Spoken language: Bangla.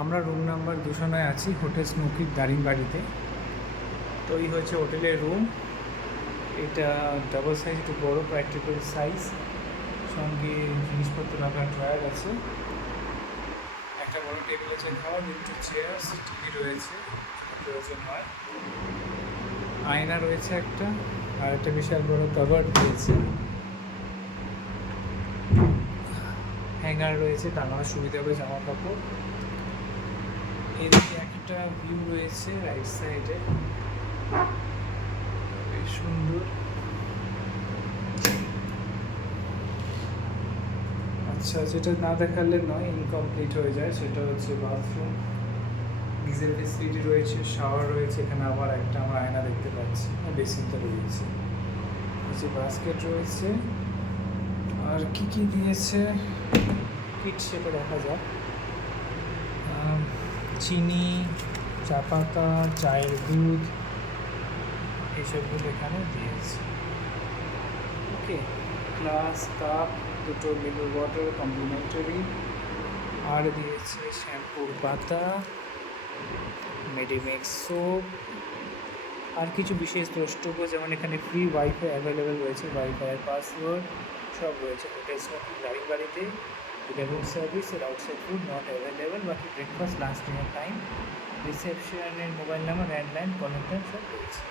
আমরা রুম নাম্বার 209 আছি হোটেল স্নোকির দারিংবাড়িতে। তো এই হচ্ছে হোটেলের রুম। এটা ডাবল সাইজ, একটু বড়ো, প্র্যাকটিক্যাল সাইজ, সঙ্গে জিনিসপত্র রাখার ড্রয়ার আছে, একটা বড় টেবিল আছে, খাওয়া, দুটো চেয়ার, টিভি রয়েছে প্রয়োজন হয়, আয়না রয়েছে একটা, আর একটা বিশাল বড় কাভার্ড রয়েছে, হ্যাঙ্গার রয়েছে, টাঙানোর সুবিধা হবে জামা কাপড়। এদিকে একটা ভিউ রয়েছে রাইট সাইডে, বেশ সুন্দর। আচ্ছা, যেটা না দেখালে নয়, ইনকমপ্লিট হয়ে যায়, সেটা হচ্ছে বাথরুম, গিজার ফেসিলিটি রয়েছে, শাওয়ার রয়েছে, এখানে আবার একটা আমরা আয়না দেখতে পাচ্ছি, বেসিনটা রয়েছে, নিচে বাস্কেট রয়েছে। আর কি কি দিয়েছে কিট সেটা দেখা যাক। চিনি, চা পাতা, চায়ের দুধ, এইসবগুলো এখানে দিয়েছে। ওকে, গ্লাস, কাপ, দুটো মিনারেল ওয়াটার কমপ্লিমেন্টারি, আর দিয়েছে শ্যাম্পুর পাতা, মেডিমিক্স সোপ, আর কিছু বিশেষ দ্রষ্টব্য, যেমন এখানে ফ্রি ওয়াইফাই অ্যাভেলেবেল রয়েছে, ওয়াইফাইয়ের পাসওয়ার্ড সব রয়েছে। হোটেল স্নোকি দারিংবাড়িতে রুম সার্ভিস আর আউটসাইড ফুড নট অ্যাভেলেবেল, বাকি ব্রেকফাস্ট, লাঞ্চ, ডিনার টাইম, রিসেপশনের মোবাইল নাম্বার, ল্যান্ডলাইন, কনেক্টার সব রয়েছে।